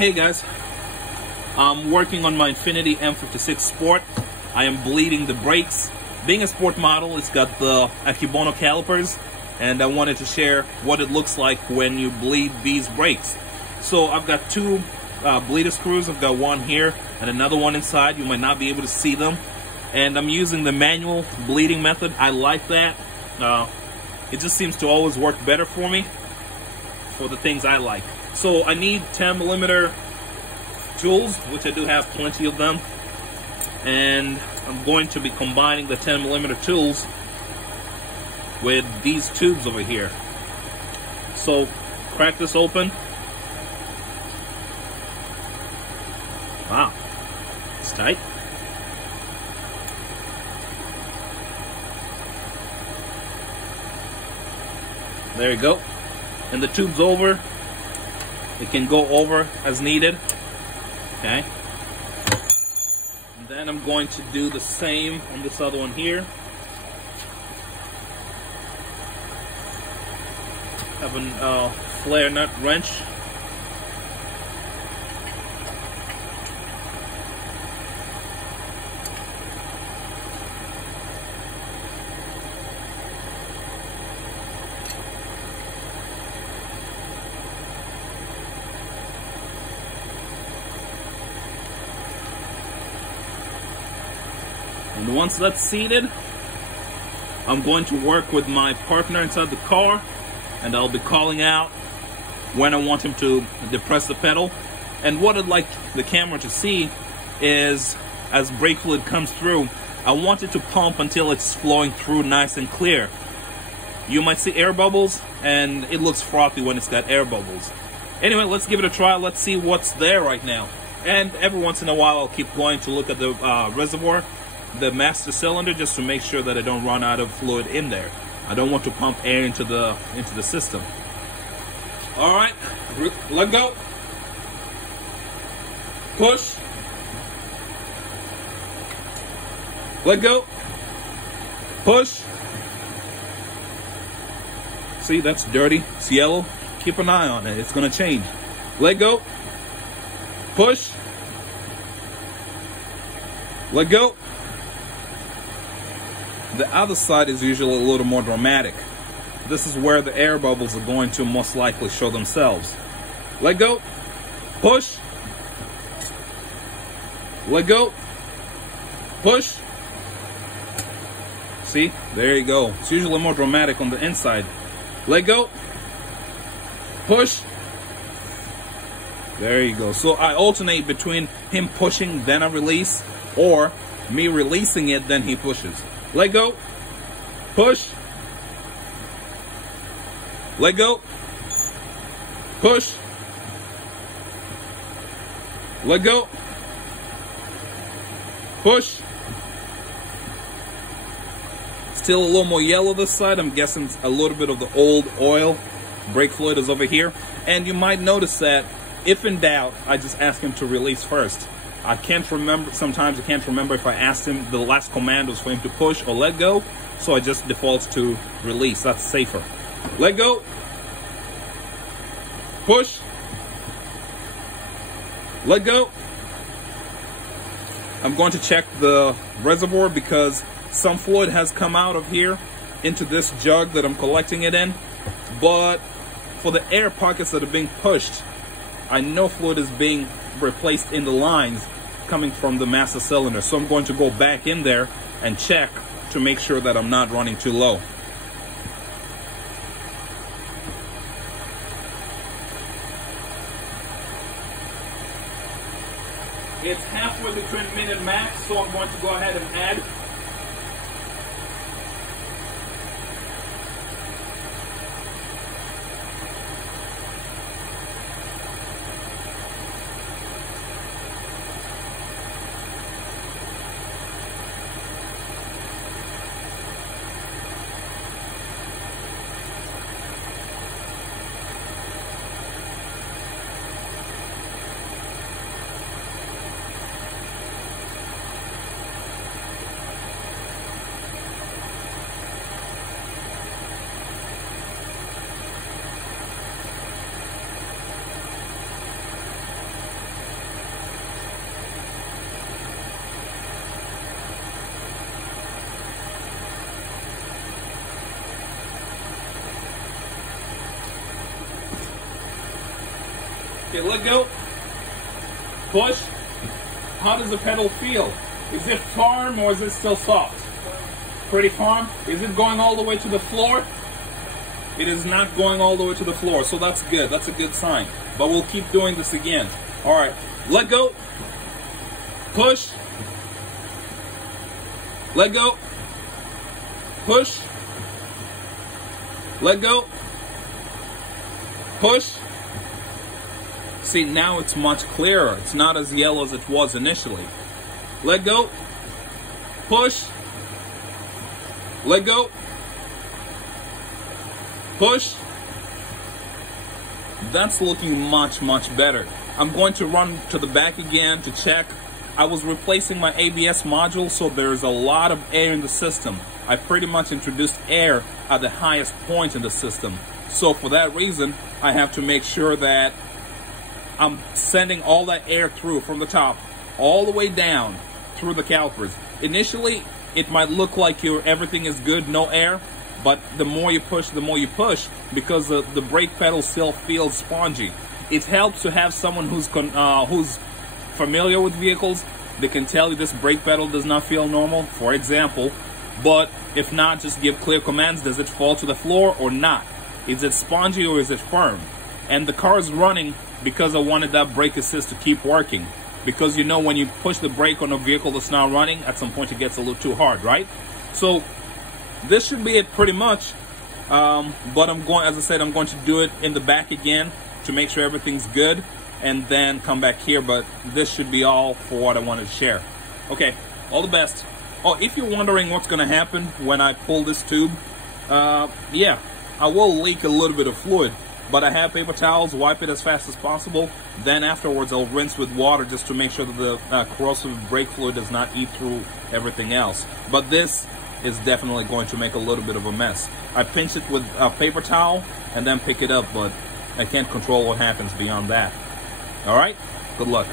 Hey guys, I'm working on my Infiniti M56 Sport. I am bleeding the brakes. Being a sport model, it's got the Akebono calipers, and I wanted to share what it looks like when you bleed these brakes. So I've got two bleeder screws. I've got one here and another one inside. You might not be able to see them. And I'm using the manual bleeding method. I like that. It just seems to always work better for me, for the things I like. So I need 10mm tools, which I do have plenty of them. And I'm going to be combining the 10mm tools with these tubes over here. So crack this open. Wow, it's tight. There you go. And the tube's over. It can go over as needed. Okay. And then I'm going to do the same on this other one here. Have a flare nut wrench. And once that's seated, I'm going to work with my partner inside the car, and I'll be calling out when I want him to depress the pedal. And what I'd like the camera to see is, as brake fluid comes through, I want it to pump until it's flowing through nice and clear. You might see air bubbles, and it looks frothy when it's got air bubbles. Anyway, let's give it a try. Let's see what's there right now. And every once in a while, I'll keep going to look at the reservoir, the master cylinder, just to make sure that I don't run out of fluid in there. I don't want to pump air into the system. All right, let go. Push. Let go. Push. See, that's dirty. It's yellow. Keep an eye on it. It's gonna change. Let go. Push. Let go. The other side is usually a little more dramatic. This is where the air bubbles are going to most likely show themselves. Let go. Push. Let go. Push. See? There you go. It's usually more dramatic on the inside. Let go. Push. There you go. So I alternate between him pushing, then I release, or me releasing it, then he pushes. Let go. Push. Let go. Push. Let go. Push. Still a little more yellow this side. I'm guessing a little bit of the old oil. Brake fluid is over here. And you might notice that if in doubt, I just ask him to release first. I can't remember, sometimes I can't remember if I asked him, the last command was for him to push or let go, so I just default to release. That's safer. Let go. Push. Let go. I'm going to check the reservoir because some fluid has come out of here into this jug that I'm collecting it in, but for the air pockets that are being pushed, I know fluid is being replaced in the lines coming from the master cylinder. So I'm going to go back in there and check to make sure that I'm not running too low. It's halfway between min and max, so I'm going to go ahead and add. Okay, let go. Push. How does the pedal feel? Is it firm or is it still soft? Pretty firm. Is it going all the way to the floor? It is not going all the way to the floor, so that's good. That's a good sign. But we'll keep doing this again. All right, let go. Push. Let go. Push. Let go. Push. See, now it's much clearer. It's not as yellow as it was initially. Let go. Push. Let go. Push. That's looking much, much better. I'm going to run to the back again to check. I was replacing my ABS module, so there's a lot of air in the system. I pretty much introduced air at the highest point in the system. So for that reason, I have to make sure that I'm sending all that air through from the top all the way down through the calipers. Initially, it might look like everything is good, no air, but the more you push, because the brake pedal still feels spongy. It helps to have someone who's familiar with vehicles. They can tell you this brake pedal does not feel normal, for example. But if not, just give clear commands. Does it fall to the floor or not? Is it spongy or is it firm? And the car is running because I wanted that brake assist to keep working. Because you know, when you push the brake on a vehicle that's not running, at some point it gets a little too hard, right? So this should be it pretty much. But as I said, I'm going to do it in the back again to make sure everything's good, and then come back here. But this should be all for what I wanted to share. Okay, all the best. Oh, if you're wondering what's going to happen when I pull this tube, yeah, I will leak a little bit of fluid, but I have paper towels, wipe it as fast as possible. Then afterwards, I'll rinse with water just to make sure that the corrosive brake fluid does not eat through everything else. But this is definitely going to make a little bit of a mess. I pinch it with a paper towel and then pick it up, but I can't control what happens beyond that. All right, good luck.